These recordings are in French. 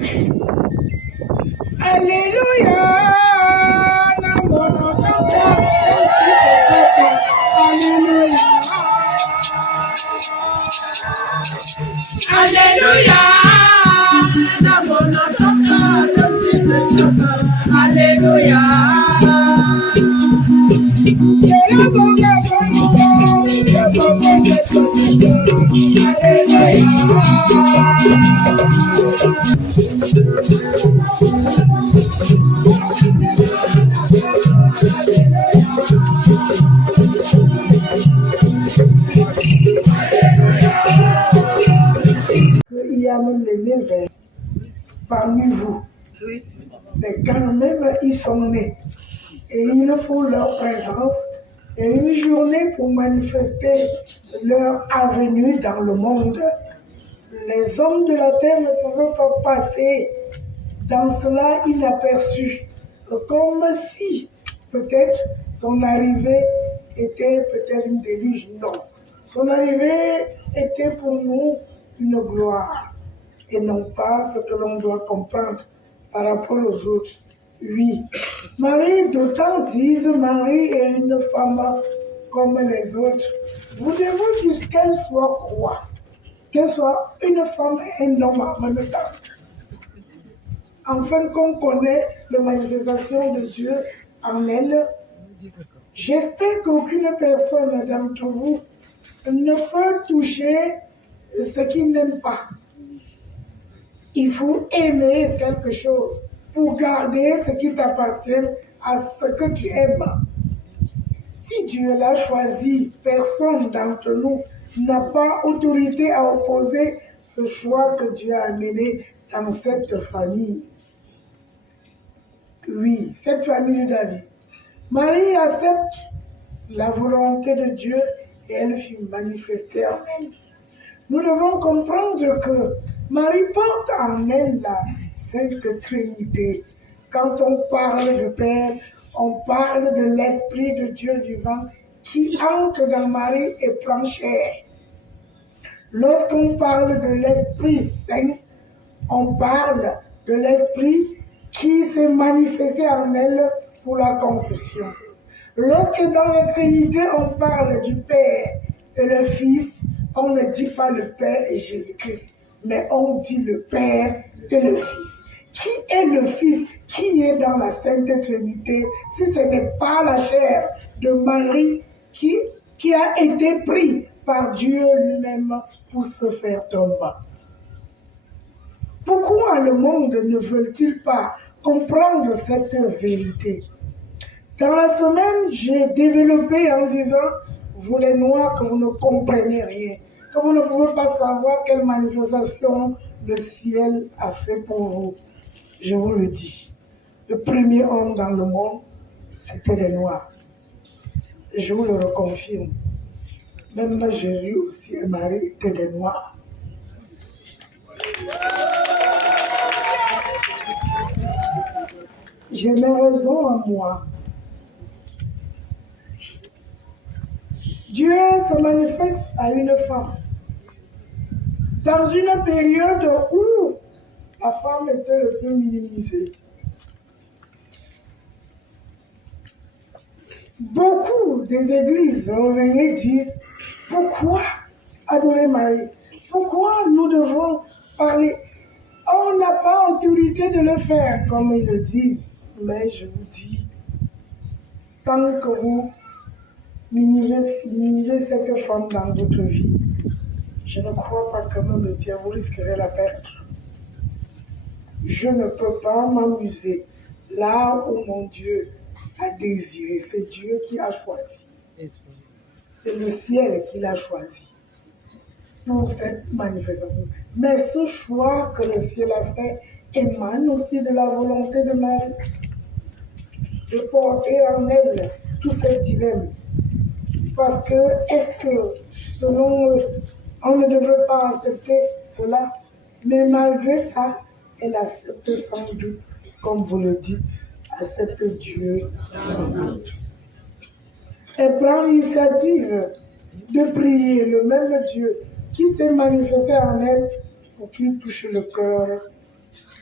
Alléluia, Namono Tata, Alléluia. Alléluia, Namono Tata, Alléluia. Il y a même les névrés parmi vous. Mais quand même ils sont nés, et il faut leur présence et une journée pour manifester leur avenue dans le monde. Les hommes de la terre ne pouvaient pas passer dans cela inaperçu, comme si peut-être son arrivée était peut-être une déluge. Non. Son arrivée était pour nous une gloire et non pas ce que l'on doit comprendre par rapport aux autres. Oui, Marie, d'autant disent Marie est une femme comme les autres. Vous devez dire qu'elle soit quoi? Qu'elle soit une femme et un homme en même temps. Enfin qu'on connaît la manifestation de Dieu en elle. J'espère qu'aucune personne d'entre vous ne peut toucher ce qu'il n'aime pas. Il faut aimer quelque chose pour garder ce qui t'appartient à ce que tu aimes. Si Dieu l'a choisi, personne d'entre nous n'a pas autorité à opposer ce choix que Dieu a amené dans cette famille. Oui, cette famille de David. Marie accepte la volonté de Dieu et elle fut manifestée en elle. Nous devons comprendre que Marie porte en elle la Sainte Trinité. Quand on parle de Père, on parle de l'Esprit de Dieu vivant qui entre dans Marie et prend chair. Lorsqu'on parle de l'Esprit Saint, on parle de l'Esprit qui s'est manifesté en elle pour la conception. Lorsque dans la Trinité, on parle du Père et le Fils, on ne dit pas le Père et Jésus-Christ, mais on dit le Père et le Fils. Qui est le Fils? Qui est dans la Sainte Trinité si ce n'est pas la chair de Marie qui a été pris par Dieu lui-même pour se faire tomber? Pourquoi le monde ne veut-il pas comprendre cette vérité? Dans la semaine, j'ai développé en disant, vous les Noirs, que vous ne comprenez rien, que vous ne pouvez pas savoir quelle manifestation le ciel a fait pour vous. Je vous le dis, le premier homme dans le monde, c'était les Noirs. Et je vous le reconfirme. Même Jésus aussi et Marie étaient des Noirs. J'ai mes raisons en moi. Dieu se manifeste à une femme. Dans une période où la femme était le plus minimisée. Beaucoup des églises réveillées disent, pourquoi adorer Marie? Pourquoi nous devons parler? On n'a pas autorité de le faire, comme ils le disent. Mais je vous dis, tant que vous minimisez cette femme dans votre vie, je ne crois pas que même le diable vous risquerez la perdre. Je ne peux pas m'amuser là où mon Dieu a désiré. C'est Dieu qui a choisi. C'est le ciel qui l'a choisi pour cette manifestation. Mais ce choix que le ciel a fait émane aussi de la volonté de Marie de porter en elle tous ces dilemmes. Parce que, est-ce que, selon eux, on ne devrait pas accepter cela? Mais malgré ça, elle accepte sans doute, comme vous le dites, accepte Dieu sans doute. Elle prend l'initiative de prier le même Dieu qui s'est manifesté en elle pour qu'il touche le cœur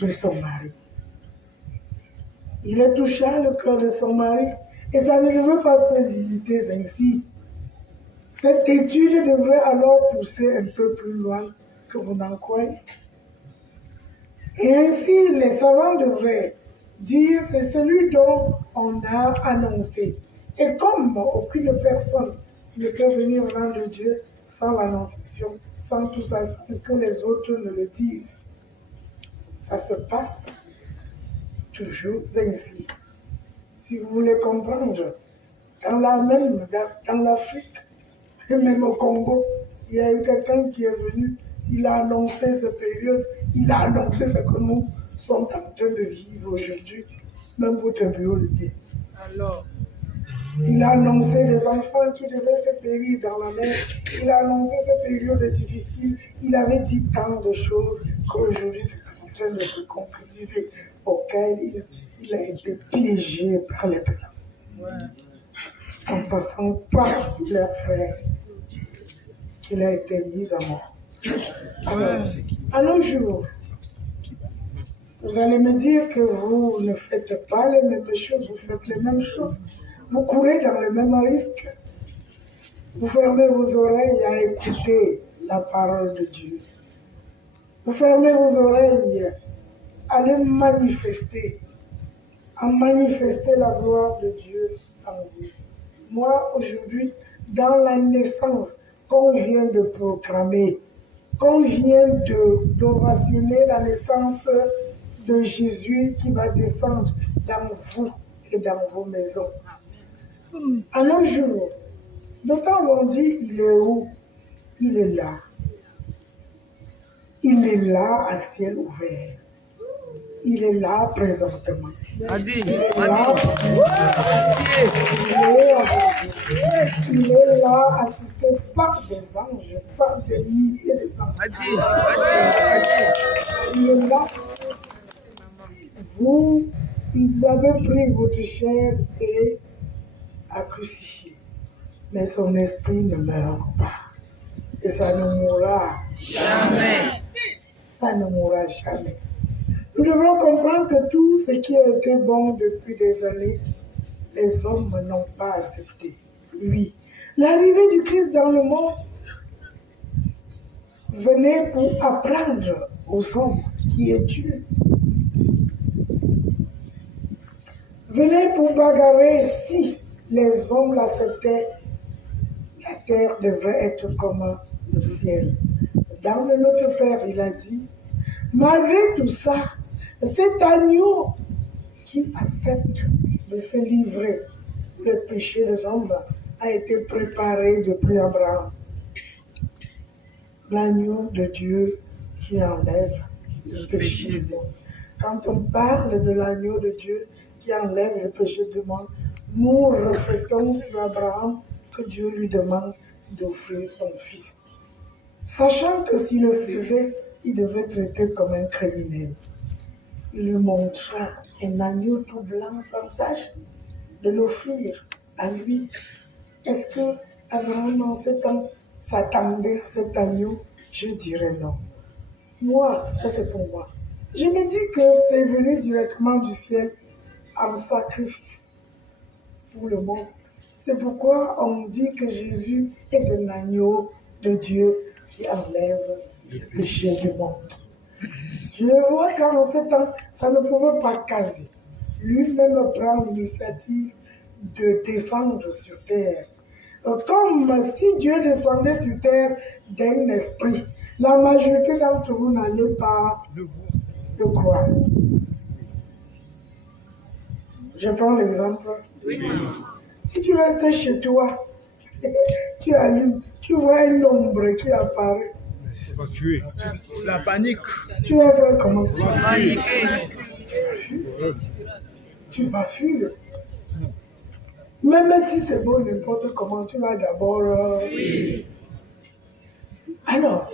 de son mari. Il est touché le cœur de son mari et ça ne devrait pas se limiter ainsi. Cette étude devrait alors pousser un peu plus loin que vous n'en croyez. Et ainsi, les savants devraient dire c'est celui dont on a annoncé. Et comme aucune personne ne peut venir au nom de Dieu sans l'annonciation, sans tout ça, sans que les autres ne le disent, ça se passe toujours ainsi. Si vous voulez comprendre, dans l'Afrique, et même au Congo, il y a eu quelqu'un qui est venu, il a annoncé cette période, il a annoncé ce que nous sommes en train de vivre aujourd'hui. Même votre bureau le dit. Alors, il a annoncé les enfants qui devaient se périr dans la mer. Il a annoncé cette période difficile. Il avait dit tant de choses qu'aujourd'hui c'est en train de se concrétiser, auquel il a été piégé par les pédales. Ouais. En passant par leurs frères, il a été mis à mort. Alors, à nos jours, vous allez me dire que vous ne faites pas les mêmes choses, vous faites les mêmes choses. Vous courez dans le même risque. Vous fermez vos oreilles à écouter la parole de Dieu. Vous fermez vos oreilles à le manifester, à manifester la gloire de Dieu en vous. Moi, aujourd'hui, dans la naissance qu'on vient de proclamer, qu'on vient d'ovationner la naissance de Jésus qui va descendre dans vous et dans vos maisons. À nos jours, d'autant on dit, il est où? Il est là. Il est là à ciel ouvert. Il est là présentement. Il est là assisté par des anges, par des milliers d'anges. Il est là. Vous avez pris votre chair et à crucifier. Mais son esprit ne meurt pas. Et ça ne mourra jamais. Ça ne mourra jamais. Nous devons comprendre que tout ce qui a été bon depuis des années, les hommes n'ont pas accepté. Oui. L'arrivée du Christ dans le monde venait pour apprendre aux hommes qui est Dieu. Venait pour bagarrer si les hommes l'acceptaient. La terre devrait être comme le ciel. Dans le Notre Père, il a dit, malgré tout ça, cet agneau qui accepte de se livrer le péché des hommes a été préparé depuis Abraham. L'agneau de Dieu qui enlève le péché du monde. Quand on parle de l'agneau de Dieu qui enlève le péché du monde, nous reflétons sur Abraham que Dieu lui demande d'offrir son fils. Sachant que s'il le faisait, il devait être traité comme un criminel. Il lui montra un agneau tout blanc sans tache de l'offrir à lui. Est-ce que Abraham en ce temps s'attendait à cet agneau? Je dirais non. Moi, ça c'est pour moi. Je me dis que c'est venu directement du ciel en sacrifice pour le monde. C'est pourquoi on dit que Jésus est un agneau de Dieu qui enlève le péché du monde. Je vois qu'en ce temps, ça ne pouvait pas caser. Lui-même prend l'initiative de descendre sur terre. Comme si Dieu descendait sur terre d'un esprit, la majorité d'entre vous n'allait pas le croire. Je prends l'exemple. Oui. Si tu restes chez toi, tu allumes, tu vois une ombre qui apparaît. On va tuer. La panique. Tu vas faire comment? Tu vas fuir. Même si c'est bon, n'importe comment, tu vas d'abord... Alors,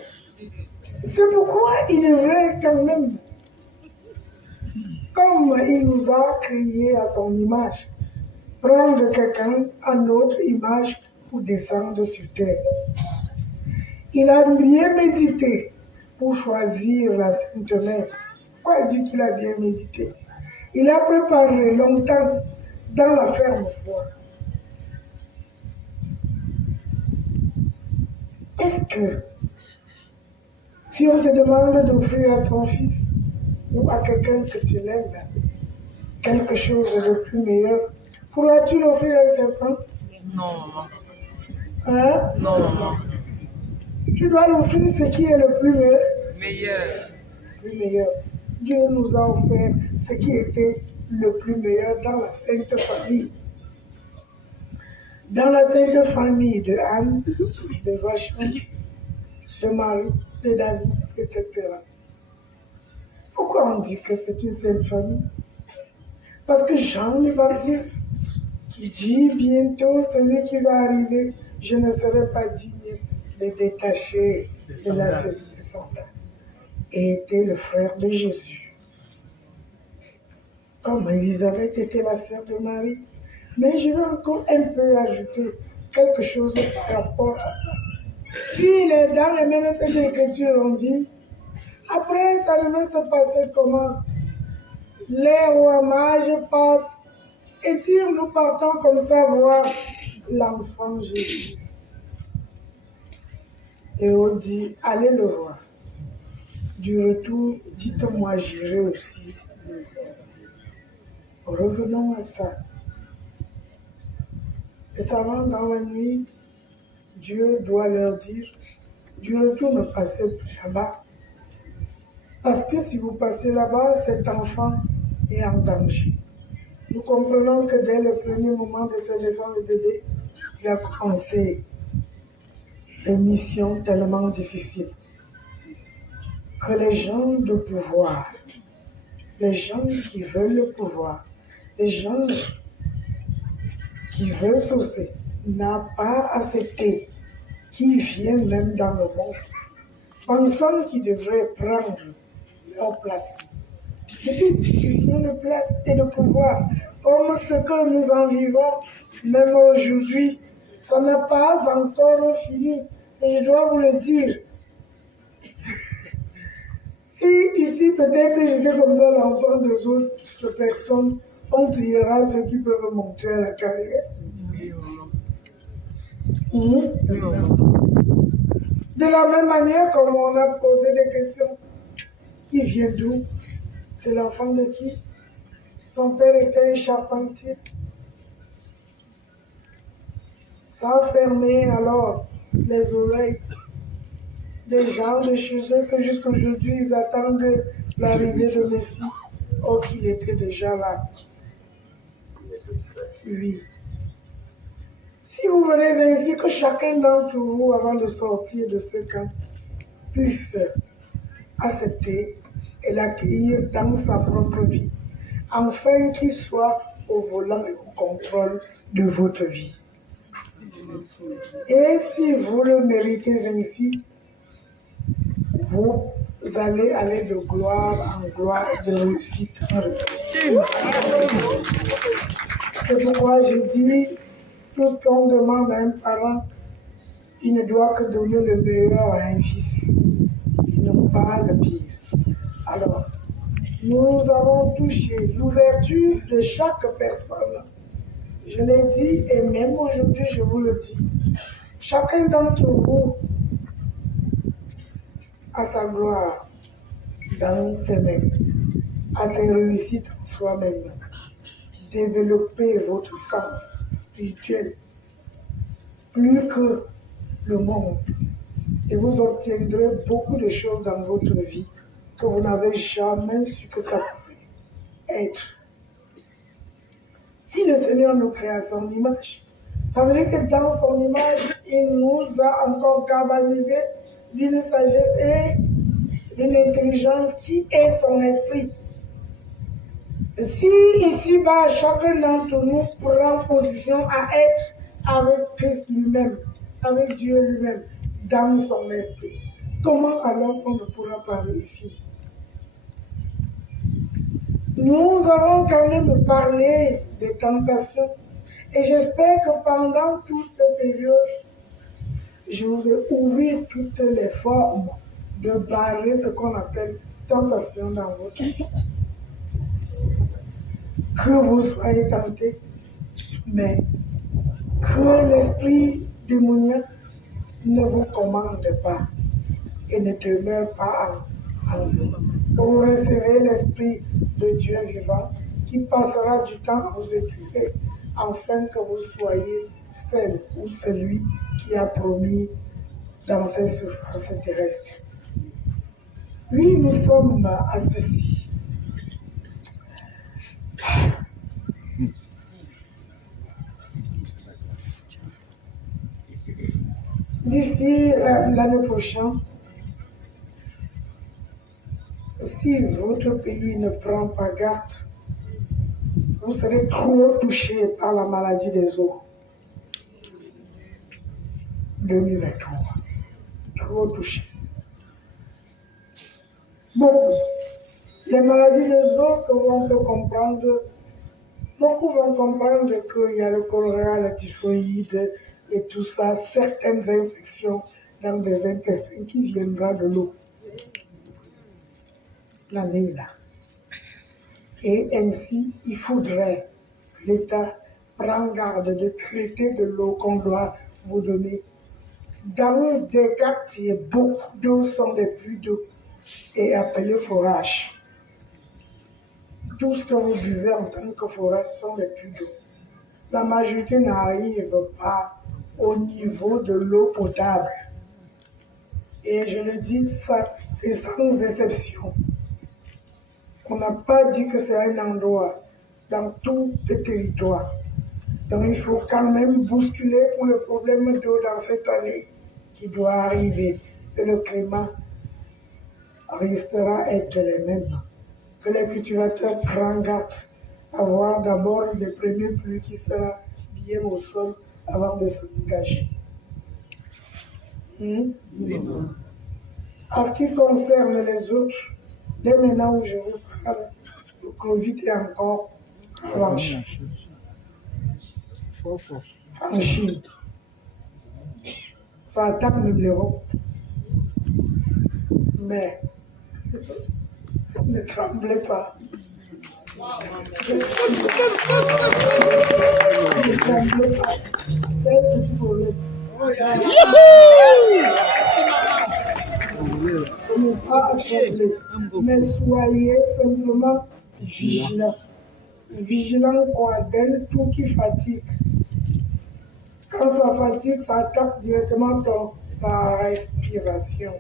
c'est pourquoi il est vrai quand même, comme il nous a créés à son image, prendre quelqu'un à notre image pour descendre sur terre. Il a bien médité pour choisir la Sainte Mère, Pourquoi il dit qu'il a bien médité? Il a préparé longtemps dans la ferme foi. Est-ce que si on te demande d'offrir à ton fils ou à quelqu'un que tu l'aimes quelque chose de plus meilleur, pourras-tu l'offrir à un serpent? Non, maman. Hein? Non, maman. Tu dois l'offrir ce qui est le plus meilleur. Meilleur. Le meilleur. Dieu nous a offert ce qui était le plus meilleur dans la sainte famille. Dans la sainte famille de Anne, de Vachon, de Marie, de David, etc. Pourquoi on dit que c'est une sainte famille? Parce que Jean le Baptiste, qui dit bientôt celui qui va arriver, je ne serai pas digne de détacher de la sandale, était le frère de Jésus. Comme Élisabeth était la sœur de Marie. Mais je vais encore un peu ajouter quelque chose par rapport à ça. Si dans les mêmes écritures on dit, après ça devait se passer comment? Les rois mages passent et dire nous partons comme ça voir l'enfant Jésus. Et on dit, allez le voir. Du retour, dites-moi, j'irai aussi. Revenons à ça. Les savants dans la nuit, Dieu doit leur dire, du retour ne passez plus là-bas. Parce que si vous passez là-bas, cet enfant est en danger. Nous comprenons que dès le premier moment de sa naissance de bébé, il a commencé une mission tellement difficile. Que les gens de pouvoir, les gens qui veulent le pouvoir, les gens qui veulent saucer, n'a pas accepté qu'ils viennent même dans le monde, pensant qu'ils devraient prendre leur place. C'est une discussion de place et de pouvoir. Comme ce que nous en vivons, même aujourd'hui, ça n'a pas encore fini. Et je dois vous le dire. Si ici, peut-être, j'étais comme ça l'enfant des autres personnes, on triera ceux qui peuvent monter à la carrière. De la même manière, comme on a posé des questions, il vient d'où? C'est l'enfant de qui? Son père était un charpentier. Ça a fermé alors les oreilles des gens de chez eux que jusqu'à aujourd'hui ils attendent l'arrivée de Messie. Or qu'il était déjà là. Oui. Si vous venez ainsi, que chacun d'entre vous, avant de sortir de ce camp, puisse accepter et l'accueillir dans sa propre vie, afin qu'il soit au volant et au contrôle de votre vie. Et si vous le méritez ainsi, vous allez aller de gloire en gloire, de réussite en réussite. C'est pourquoi je dis, tout ce qu'on demande à un parent, il ne doit que donner le meilleur à un fils, et non pas le pire. Alors, nous avons touché l'ouverture de chaque personne. Je l'ai dit et même aujourd'hui je vous le dis. Chacun d'entre vous a sa gloire dans ses mains, a ses réussites en soi-même. Développez votre sens spirituel plus que le monde et vous obtiendrez beaucoup de choses dans votre vie que vous n'avez jamais su que ça pouvait être. Si le Seigneur nous crée à son image, ça veut dire que dans son image, il nous a encore galvanisé d'une sagesse et d'une intelligence qui est son esprit. Si ici-bas, chacun d'entre nous prend position à être avec Christ lui-même, avec Dieu lui-même, dans son esprit, comment alors on ne pourra pas réussir? Nous avons quand même parlé des tentations et j'espère que pendant toute cette période, je vous ai ouvert toutes les formes de barrer ce qu'on appelle tentation dans votre vie. Que vous soyez tentés, mais que l'esprit démoniaque ne vous commande pas et ne demeure pas en vous. Que vous recevez l'Esprit de Dieu vivant qui passera du temps à vous équiper afin que vous soyez celle ou celui qui a promis dans ses souffrances terrestres. Oui, nous sommes à ceci. D'ici l'année prochaine, si votre pays ne prend pas garde, vous serez trop touché par la maladie des os. 2023. Trop touché. Beaucoup. Les maladies des os que l'on peut comprendre, beaucoup vont comprendre qu'il y a le choléra, la typhoïde et tout ça, certaines infections dans des intestins qui viendront de l'eau. L'année là. Et ainsi, il faudrait que l'État prenne garde de traiter de l'eau qu'on doit vous donner. Dans des quartiers, beaucoup d'eau sont des puits d'eau et appelés forages. Tout ce que vous buvez en tant que forage sont des puits d'eau. La majorité n'arrive pas au niveau de l'eau potable. Et je le dis, ça, c'est sans exception. On n'a pas dit que c'est un endroit dans tout le territoire. Donc il faut quand même bousculer pour le problème d'eau dans cette année qui doit arriver. Et le climat restera être le même. Que les cultivateurs prennent garde à voir d'abord les premiers pluies qui seront bien au sol avant de s'engager. En ce qui concerne les autres, dès maintenant où je vous parle, le Covid est encore franchi. En Chine. Ça attaque même l'Europe. Mais ne tremblez pas. Ne tremblez pas. C'est un petit problème. Ne pas trembler. Mais soyez simplement vigilants. Vigilant quoi? D'un tout qui fatigue. Quand ça fatigue, ça attaque directement ta respiration.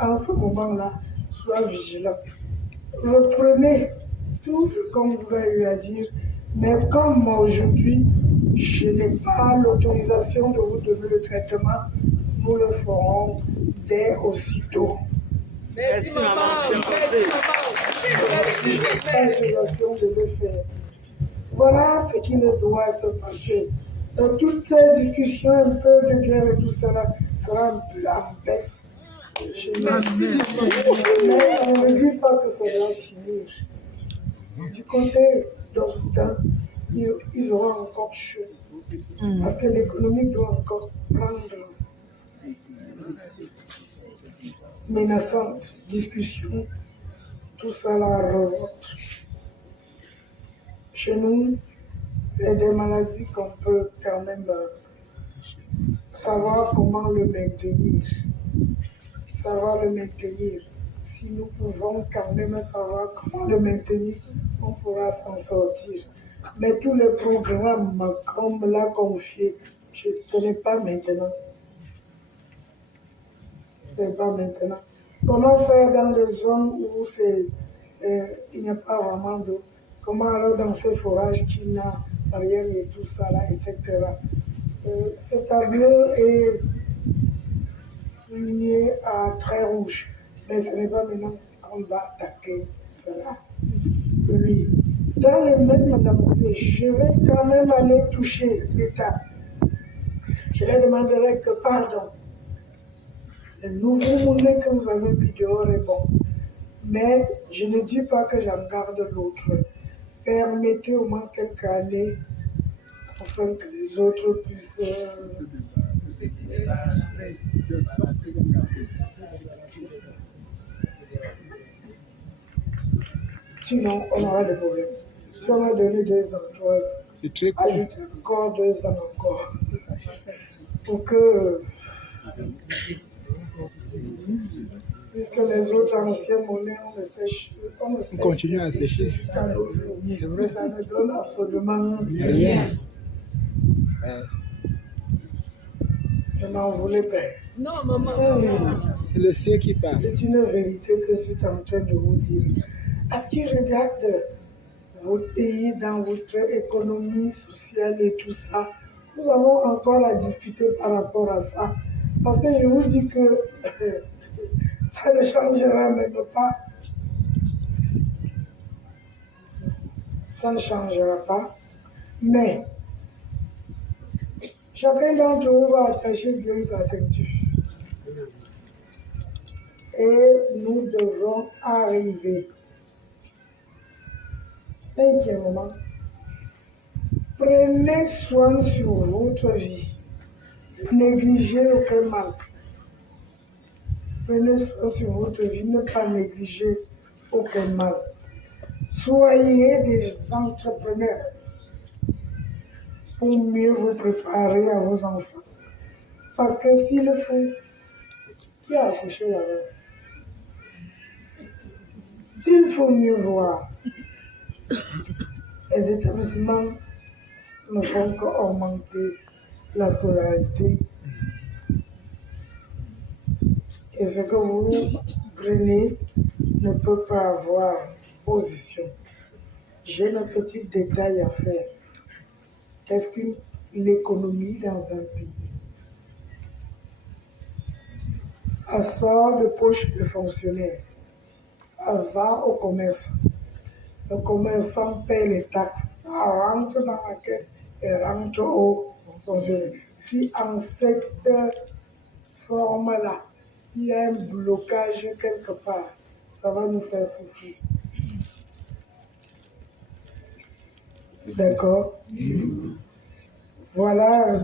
En ce moment-là, sois vigilant. Reprenez tout ce qu'on vous a eu à dire, mais comme aujourd'hui, je n'ai pas l'autorisation de vous donner le traitement, nous le ferons dès aussitôt. Merci maman. Merci maman. Merci. L'autorisation de le faire. Voilà ce qui ne doit se passer. Donc, toutes ces discussions un peu de guerre et tout cela sera un peu en baisse. Merci. Mais on ne dit pas que ça va finir. Du côté d'Occident, ils auront encore chaud. Parce que l'économie doit encore prendre menaçante discussion. Tout ça la revote. Chez nous, c'est des maladies qu'on peut quand même savoir comment le maintenir. Savoir le maintenir. Si nous pouvons quand même savoir comment le maintenir, on pourra s'en sortir. Mais tous les programmes qu'on me l'a confié, ce n'est pas maintenant. Ce n'est pas maintenant. Comment faire dans des zones où il n'y a pas vraiment d'eau? Comment alors dans ces forages qui n'a rien et tout ça là, etc. Ce tableau est souligné à très rouge, mais ce n'est pas maintenant qu'on va attaquer cela. Oui. Dans les mêmes lancées, je vais quand même aller toucher l'État. Je leur demanderai que pardon. Le nouveau monnaie que vous avez mis dehors est bon. Mais je ne dis pas que j'en garde l'autre. Permettez au moins quelques années afin que les autres puissent Sinon, on aura des problèmes. Si on a donné 2 ans, 3 ans, C'est très court. ajoutez encore 2 ans encore. Pour que, puisque les autres anciennes monnaies, on ne sèche, On continue à sécher. jusqu'à nos jours. C'est vrai. Mais ça ne donne absolument rien. Rien. Je n'en voulais pas. Non, maman. C'est le ciel qui parle. C'est une vérité que je suis en train de vous dire. À ce qui regarde votre pays dans votre économie sociale et tout ça, nous avons encore à discuter par rapport à ça. Parce que je vous dis que ça ne changera même pas. Ça ne changera pas. Mais chacun d'entre vous va attacher bien sa ceinture. Et nous devons arriver. Cinquièmement, prenez soin sur votre vie. Ne négligez aucun mal. Prenez soin sur votre vie, ne pas négliger aucun mal. Soyez des entrepreneurs pour mieux vous préparer à vos enfants. Parce que s'il faut, qui a accouché là-bas? S'il faut mieux voir, les établissements ne font qu'augmenter la scolarité. Et ce que vous prenez ne peut pas avoir position. J'ai un petit détail à faire. Qu'est-ce qu'une l'économie dans un pays? Ça sort de poche de fonctionnaire. Ça va au commerçant. Le commerçant paie les taxes. Ça rentre dans la caisse et rentre au fonctionnaire. Si en cette forme-là, il y a un blocage quelque part, ça va nous faire souffrir. D'accord? Voilà.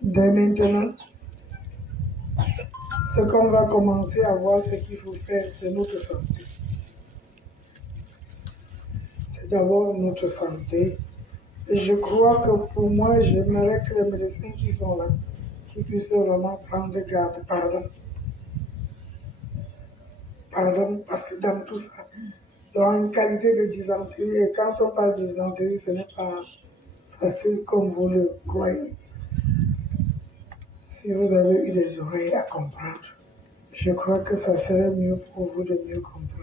Dès maintenant, ce qu'on va commencer à voir, ce qu'il faut faire, c'est notre santé. C'est d'abord notre santé. Et je crois que pour moi, j'aimerais que les médecins qui sont là, qui puissent vraiment prendre garde. Pardon, parce que dans tout ça, il y a une qualité de dysenterie. Et quand on parle de dysenterie, ce n'est pas facile comme vous le croyez. Si vous avez eu des oreilles à comprendre, je crois que ça serait mieux pour vous de mieux comprendre.